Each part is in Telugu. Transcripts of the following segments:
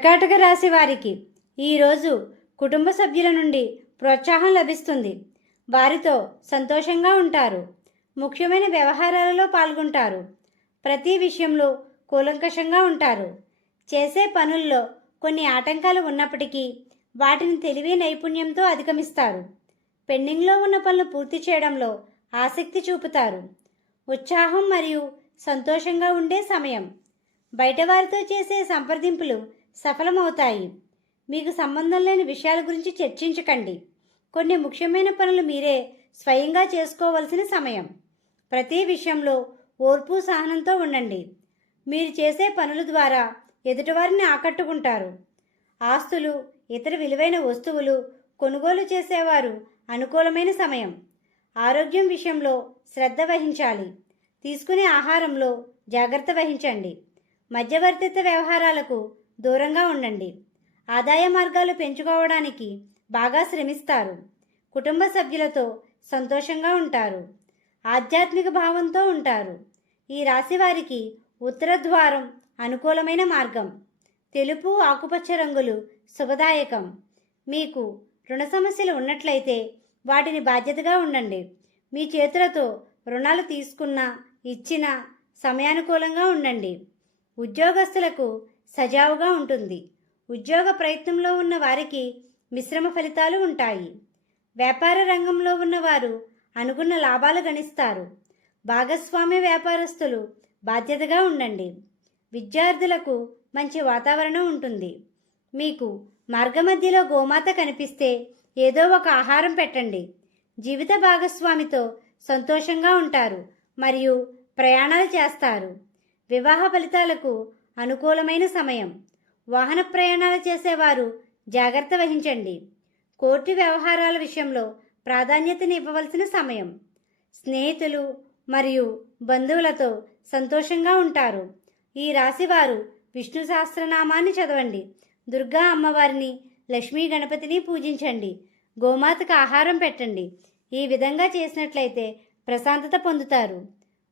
కర్కాటక రాశి వారికి ఈరోజు కుటుంబ సభ్యుల నుండి ప్రోత్సాహం లభిస్తుంది. వారితో సంతోషంగా ఉంటారు. ముఖ్యమైన వ్యవహారాలలో పాల్గొంటారు. ప్రతి విషయంలో కూలంకషంగా ఉంటారు. చేసే పనుల్లో కొన్ని ఆటంకాలు ఉన్నప్పటికీ వాటిని తెలివి నైపుణ్యంతో అధిగమిస్తారు. పెండింగ్లో ఉన్న పనులు పూర్తి చేయడంలో ఆసక్తి చూపుతారు. ఉత్సాహం మరియు సంతోషంగా ఉండే సమయం. బయటవారితో చేసే సంప్రదింపులు సఫలమవుతాయి. మీకు సంబంధం లేని విషయాల గురించి చర్చించకండి. కొన్ని ముఖ్యమైన పనులు మీరే స్వయంగా చేసుకోవలసిన సమయం. ప్రతి విషయంలో ఓర్పు సహనంతో ఉండండి. మీరు చేసే పనుల ద్వారా ఎదుటివారిని ఆకట్టుకుంటారు. ఆస్తులు ఇతర విలువైన వస్తువులు కొనుగోలు చేసేవారు అనుకూలమైన సమయం. ఆరోగ్యం విషయంలో శ్రద్ధ వహించాలి. తీసుకునే ఆహారంలో జాగ్రత్త వహించండి. మధ్యవర్తిత్వ వ్యవహారాలకు దూరంగా ఉండండి. ఆదాయ మార్గాలు పెంచుకోవడానికి బాగా శ్రమిస్తారు. కుటుంబ సభ్యులతో సంతోషంగా ఉంటారు. ఆధ్యాత్మిక భావంతో ఉంటారు. ఈ రాశి వారికి ఉత్తర ద్వారం అనుకూలమైన మార్గం. తెలుపు ఆకుపచ్చ రంగులు శుభదాయకం. మీకు రుణ సమస్యలు ఉన్నట్లయితే వాటిని బాధ్యతగా ఉండండి. మీ చేతులతో రుణాలు తీసుకున్న ఇచ్చిన సమయానుకూలంగా ఉండండి. ఉద్యోగస్తులకు సజావుగా ఉంటుంది. ఉద్యోగ ప్రయత్నంలో ఉన్న వారికి మిశ్రమ ఫలితాలు ఉంటాయి. వ్యాపార రంగంలో ఉన్నవారు అనుకున్న లాభాలు గణిస్తారు. భాగస్వామ్య వ్యాపారస్తులు బాధ్యతగా ఉండండి. విద్యార్థులకు మంచి వాతావరణం ఉంటుంది. మీకు మార్గమధ్యలో గోమాత కనిపిస్తే ఏదో ఒక ఆహారం పెట్టండి. జీవిత భాగస్వామితో సంతోషంగా ఉంటారు మరియు ప్రయాణాలు చేస్తారు. వివాహ ఫలితాలకు అనుకూలమైన సమయం. వాహన ప్రయాణాలు చేసేవారు జాగ్రత్త వహించండి. కోర్టు వ్యవహారాల విషయంలో ప్రాధాన్యతని ఇవ్వవలసిన సమయం. స్నేహితులు మరియు బంధువులతో సంతోషంగా ఉంటారు. ఈ రాశివారు విష్ణు సహస్రనామాన్ని చదవండి. దుర్గా అమ్మవారిని లక్ష్మీ గణపతిని పూజించండి. గోమాతకు ఆహారం పెట్టండి. ఈ విధంగా చేసినట్లయితే ప్రశాంతత పొందుతారు.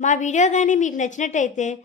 మా వీడియో కానీ మీకు నచ్చినట్టయితే